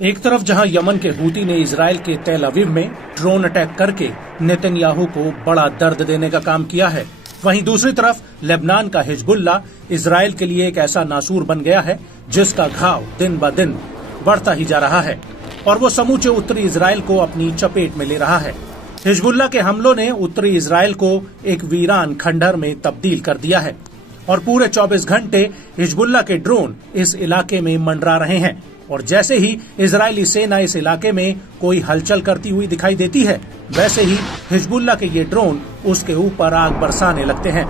एक तरफ जहां यमन के हूती ने इजराइल के तेल अवीव में ड्रोन अटैक करके नेतन्याहू को बड़ा दर्द देने का काम किया है, वहीं दूसरी तरफ लेबनान का हिजबुल्ला इजराइल के लिए एक ऐसा नासूर बन गया है जिसका घाव दिन ब दिन बढ़ता ही जा रहा है और वो समूचे उत्तरी इजराइल को अपनी चपेट में ले रहा है। हिजबुल्ला के हमलों ने उत्तरी इजराइल को एक वीरान खंडहर में तब्दील कर दिया है और पूरे 24 घंटे हिजबुल्ला के ड्रोन इस इलाके में मंडरा रहे हैं और जैसे ही इजरायली सेना इस इलाके में कोई हलचल करती हुई दिखाई देती है, वैसे ही हिजबुल्ला के ये ड्रोन उसके ऊपर आग बरसाने लगते हैं।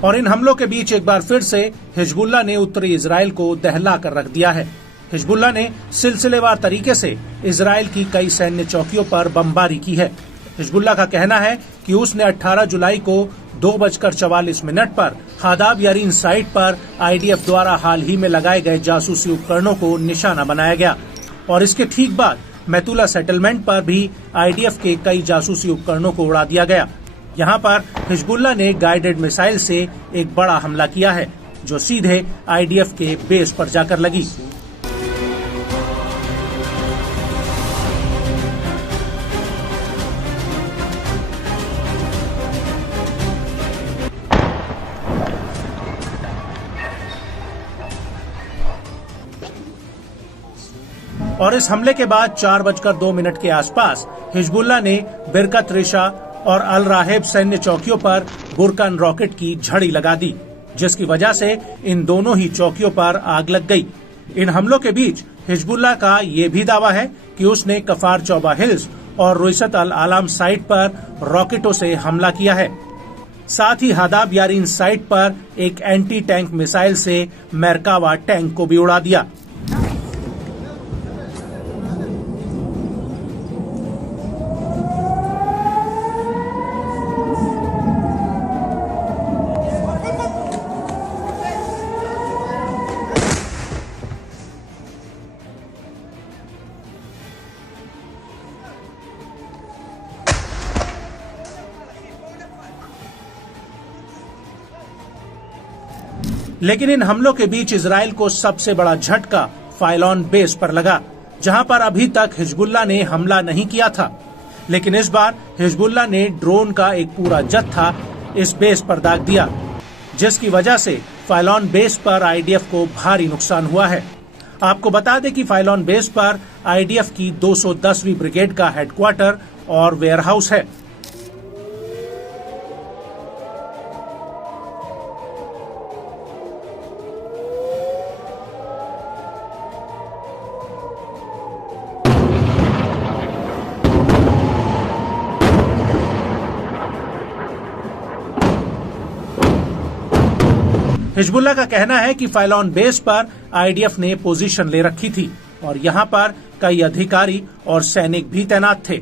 और इन हमलों के बीच एक बार फिर से हिजबुल्ला ने उत्तरी इजराइल को दहला कर रख दिया है। हिजबुल्ला ने सिलसिलेवार तरीके से इजराइल की कई सैन्य चौकियों पर बमबारी की है। हिजबुल्ला का कहना है कि उसने 18 जुलाई को 2:44 पर हादाब यारीन साइट पर आईडीएफ द्वारा हाल ही में लगाए गए जासूसी उपकरणों को निशाना बनाया गया और इसके ठीक बाद मैतुला सेटलमेंट पर भी आईडीएफ के कई जासूसी उपकरणों को उड़ा दिया गया। यहाँ पर हिजबुल्ला ने गाइडेड मिसाइल से एक बड़ा हमला किया है जो सीधे आईडीएफ के बेस पर जाकर लगी। और इस हमले के बाद 4:02 के आसपास हिजबुल्ला ने बिरकत रिशा और अल राहेब सैन्य चौकियों पर बुरकान रॉकेट की झड़ी लगा दी, जिसकी वजह से इन दोनों ही चौकियों पर आग लग गई। इन हमलों के बीच हिजबुल्ला का ये भी दावा है कि उसने कफार चौबा हिल्स और रुइसत अल आलाम साइट पर रॉकेटों से हमला किया है। साथ ही हादाब यारीन साइट पर एक एंटी टैंक मिसाइल से मेरकावा टैंक को भी उड़ा दिया। लेकिन इन हमलों के बीच इजराइल को सबसे बड़ा झटका फाइलॉन बेस पर लगा, जहां पर अभी तक हिजबुल्ला ने हमला नहीं किया था। लेकिन इस बार हिजबुल्ला ने ड्रोन का एक पूरा जत्था इस बेस पर दाग दिया, जिसकी वजह से फाइलॉन बेस पर आईडीएफ को भारी नुकसान हुआ है। आपको बता दें कि फाइलॉन बेस पर आईडीएफ की 210वीं ब्रिगेड का हेडक्वार्टर और वेयरहाउस है। हिजबुल्ला का कहना है कि फाइलॉन बेस पर आईडीएफ ने पोजीशन ले रखी थी और यहां पर कई अधिकारी और सैनिक भी तैनात थे।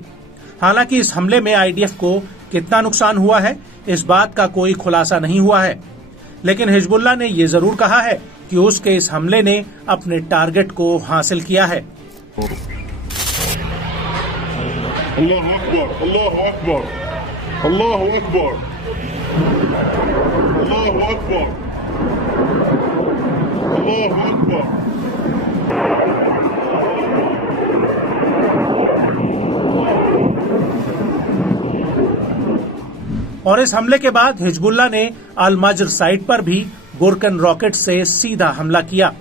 हालांकि इस हमले में आईडीएफ को कितना नुकसान हुआ है, इस बात का कोई खुलासा नहीं हुआ है। लेकिन हिजबुल्ला ने ये जरूर कहा है कि उसके इस हमले ने अपने टारगेट को हासिल किया है। अल्लाहु अकबर, अल्लाहु अकबर, अल्लाहु अकबर, अल्लाहु अकबर, अल्लाहु अकबर। और इस हमले के बाद हिजबुल्ला ने अल मज्र साइट पर भी बुरकन रॉकेट से सीधा हमला किया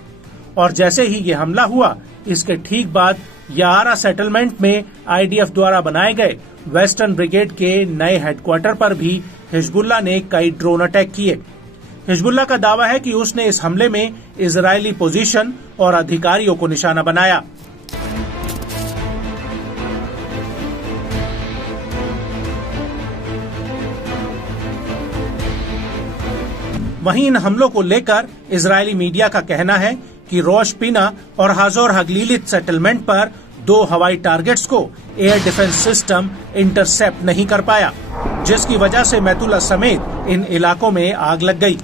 और जैसे ही ये हमला हुआ, इसके ठीक बाद यारा सेटलमेंट में आईडीएफ द्वारा बनाए गए वेस्टर्न ब्रिगेड के नए हेडक्वार्टर पर भी हिजबुल्ला ने कई ड्रोन अटैक किए। हिजबुल्ला का दावा है कि उसने इस हमले में इजरायली पोजीशन और अधिकारियों को निशाना बनाया। वहीं इन हमलों को लेकर इजरायली मीडिया का कहना है कि रोश पिना और हाजोर हगलीलित सेटलमेंट पर 2 हवाई टारगेट्स को एयर डिफेंस सिस्टम इंटरसेप्ट नहीं कर पाया, जिसकी वजह से मैतुला समेत इन इलाकों में आग लग गई।